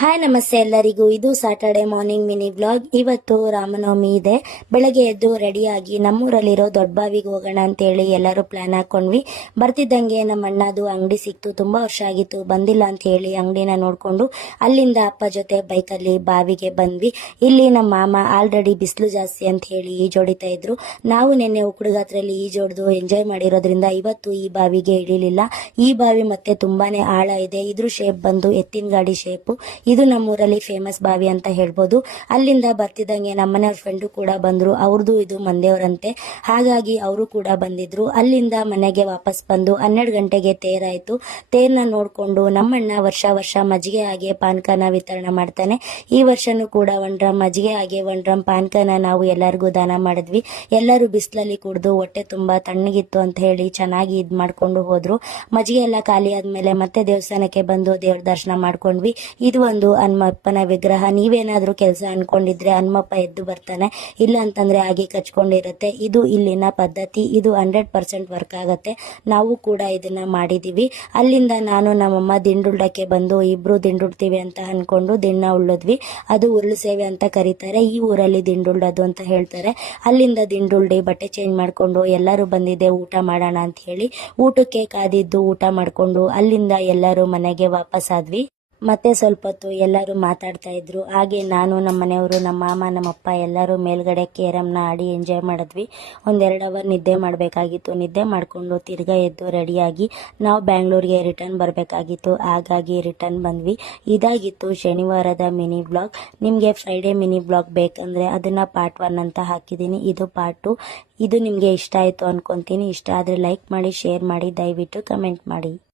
Hi, ನಮಸ್ತೆ ಎಲ್ಲರಿಗೂ. ಇದು ಸಾಟರ್ಡೆ ಮಾರ್ನಿಂಗ್ ಮಿನಿ ಬ್ಲಾಗ್ ಇವತ್ತು ರಾಮನವಮಿ ಇದೆ. ಬೆಳಗ್ಗೆ ಎದ್ದು ರೆಡಿಯಾಗಿ ನಮ್ಮೂರಲ್ಲಿರೋ ದೊಡ್ಡ ಬಾವಿಗೆ ಹೋಗೋಣ ಅಂತೇಳಿ ಎಲ್ಲರೂ ಪ್ಲಾನ್ ಹಾಕೊಂಡ್ವಿ. ಬರ್ತಿದ್ದಂಗೆ ನಮ್ಮ ಅಣ್ಣದು ಅಂಗಡಿ ಸಿಕ್ತು. ತುಂಬ ವರ್ಷ ಆಗಿತ್ತು. ಬಂದಿಲ್ಲ ಅಂತ ಹೇಳಿ ಅಂಗಡಿನ ನೋಡಿಕೊಂಡು ಅಲ್ಲಿಂದ ಅಪ್ಪ ಜೊತೆ ಬೈಕಲ್ಲಿ ಬಾವಿಗೆ ಬಂದ್ವಿ. ಇಲ್ಲಿ ನಮ್ಮ ಮಾಮ ಆಲ್ರೆಡಿ ಬಿಸಿಲು ಜಾಸ್ತಿ ಅಂತ ಹೇಳಿ ಈಜೊಡಿತಾ ಇದ್ರು. ನಾವು ನಿನ್ನೆ ಉಕ್ಕುಡುಗಾತ್ರಲ್ಲಿ ಈಜೊಡ್ದು ಎಂಜಾಯ್ ಮಾಡಿರೋದ್ರಿಂದ ಇವತ್ತು ಈ ಬಾವಿಗೆ ಇಳಿಲಿಲ್ಲ. ಈ ಬಾವಿ ಮತ್ತೆ ತುಂಬಾನೇ ಆಳ ಇದೆ. ಇದ್ರ ಶೇಪ್ ಬಂದು ಎತ್ತಿನ ಗಾಡಿ ಶೇಪು ಇದು ನಮ್ಮೂರಲ್ಲಿ ಫೇಮಸ್ ಬಾವಿ ಅಂತ ಹೇಳ್ಬೋದು. ಅಲ್ಲಿಂದ ಬರ್ತಿದ್ದಂಗೆ ನಮ್ಮನೆಯವ್ರ ಫ್ರೆಂಡು ಕೂಡ ಬಂದರು. ಅವ್ರದ್ದು ಇದು ಮಂದೆಯವರಂತೆ. ಹಾಗಾಗಿ ಅವರು ಕೂಡ ಬಂದಿದ್ರು. ಅಲ್ಲಿಂದ ಮನೆಗೆ ವಾಪಸ್ ಬಂದು ಹನ್ನೆರಡು ಗಂಟೆಗೆ ತೇರಾಯಿತು ತೇರ್ನ ನೋಡಿಕೊಂಡು ನಮ್ಮಣ್ಣ ವರ್ಷ ವರ್ಷ ಮಜ್ಜಿಗೆ ಹಾಗೆ ಪಾನಕನ ವಿತರಣೆ ಮಾಡ್ತಾನೆ. ಈ ವರ್ಷನೂ ಕೂಡ ಒನ್ ಡ್ರಮ್ ಮಜ್ಜಿಗೆ ಹಾಗೆ ಒನ್ ಡ್ರಮ್ ಪಾನಕನ ನಾವು ಎಲ್ಲರಿಗೂ ದಾನ ಮಾಡಿದ್ವಿ. ಎಲ್ಲರೂ ಬಿಸಿಲಲ್ಲಿ ಕುಡಿದು ಹೊಟ್ಟೆ ತುಂಬ ತಣ್ಣಗಿತ್ತು ಅಂತ ಹೇಳಿ ಚೆನ್ನಾಗಿ ಇದು ಮಾಡ್ಕೊಂಡು ಹೋದರು. ಮಜ್ಜಿಗೆ ಎಲ್ಲ ಖಾಲಿ ಆದ್ಮೇಲೆ ಮತ್ತೆ ದೇವಸ್ಥಾನಕ್ಕೆ ಬಂದು ದೇವ್ರ ದರ್ಶನ ಮಾಡ್ಕೊಂಡ್ವಿ. ಇದು ಒಂದು ಹನುಮಪ್ಪನ ವಿಗ್ರಹ, ನೀವೇನಾದ್ರೂ ಕೆಲಸ ಅನ್ಕೊಂಡಿದ್ರೆ ಹನುಮಪ್ಪ ಎದ್ದು ಬರ್ತಾನೆ. ಇಲ್ಲ ಅಂತಂದ್ರೆ ಆಗಿ ಕಚ್ಕೊಂಡಿರುತ್ತೆ. ಇದು ಇಲ್ಲಿನ ಪದ್ಧತಿ. ಇದು ಹಂಡ್ರೆಡ್ ಪರ್ಸೆಂಟ್ ವರ್ಕ್ ಆಗತ್ತೆ. ನಾವು ಕೂಡ ಇದನ್ನ ಮಾಡಿದೀವಿ. ಅಲ್ಲಿಂದ ನಾನು ನಮ್ಮಮ್ಮ ದಿಂಡುಳ್ಳಕ್ಕೆ ಬಂದು, ಇಬ್ರು ದಿಂಡುಡ್ತೀವಿ ಅಂತ ಅನ್ಕೊಂಡು ದಿನ್ನ ಉಳ್ಳದ್ವಿ. ಅದು ಉರುಳು ಸೇವೆ ಅಂತ ಕರೀತಾರೆ. ಈ ಊರಲ್ಲಿ ದಿಂಡುಳ್ಳದು ಅಂತ ಹೇಳ್ತಾರೆ. ಅಲ್ಲಿಂದ ದಿಂಡುಳ್ಳಿ ಬಟ್ಟೆ ಚೇಂಜ್ ಮಾಡ್ಕೊಂಡು ಎಲ್ಲರೂ ಬಂದಿದೆ, ಊಟ ಮಾಡೋಣ ಅಂತ ಹೇಳಿ. ಊಟಕ್ಕೆ ಕಾದಿದ್ದು ಊಟ ಮಾಡ್ಕೊಂಡು ಅಲ್ಲಿಂದ ಎಲ್ಲರೂ ಮನೆಗೆ ವಾಪಸ್ ಆದ್ವಿ. ಮತ್ತೆ ಸ್ವಲ್ಪ ಹೊತ್ತು ಎಲ್ಲರೂ ಮಾತಾಡ್ತಾ ಇದ್ರು. ಹಾಗೆ ನಾನು ನಮ್ಮ ಮನೆಯವರು, ನಮ್ಮ ಮಾಮ ನಮ್ಮಪ್ಪ ಎಲ್ಲರೂ ಮೇಲ್ಗಡೆ ಕೇರಮ್ನ ಆಡಿ ಎಂಜಾಯ್ ಮಾಡಿದ್ವಿ. ಒಂದೆರಡು ಅವರ್ ನಿದ್ದೆ ಮಾಡಬೇಕಾಗಿತ್ತು. ನಿದ್ದೆ ಮಾಡಿಕೊಂಡು ತಿರ್ಗಾ ಎದ್ದು ರೆಡಿಯಾಗಿ ನಾವು ಬ್ಯಾಂಗ್ಳೂರಿಗೆ ರಿಟರ್ನ್ ಬರಬೇಕಾಗಿತ್ತು. ಹಾಗಾಗಿ ರಿಟರ್ನ್ ಬಂದ್ವಿ. ಇದಾಗಿತ್ತು ಶನಿವಾರದ ಮಿನಿ ಬ್ಲಾಗ್ ನಿಮಗೆ ಫ್ರೈಡೇ ಮಿನಿ ಬ್ಲಾಗ್ ಬೇಕಂದರೆ ಅದನ್ನು ಪಾರ್ಟ್ ಒನ್ ಅಂತ ಹಾಕಿದ್ದೀನಿ. ಇದು ಪಾರ್ಟ್ ಟು ಇದು ನಿಮಗೆ ಇಷ್ಟ ಆಯಿತು ಅಂದ್ಕೊತೀನಿ ಇಷ್ಟ ಆದರೆ ಲೈಕ್ ಮಾಡಿ ಶೇರ್ ಮಾಡಿ, ದಯವಿಟ್ಟು ಕಮೆಂಟ್ ಮಾಡಿ.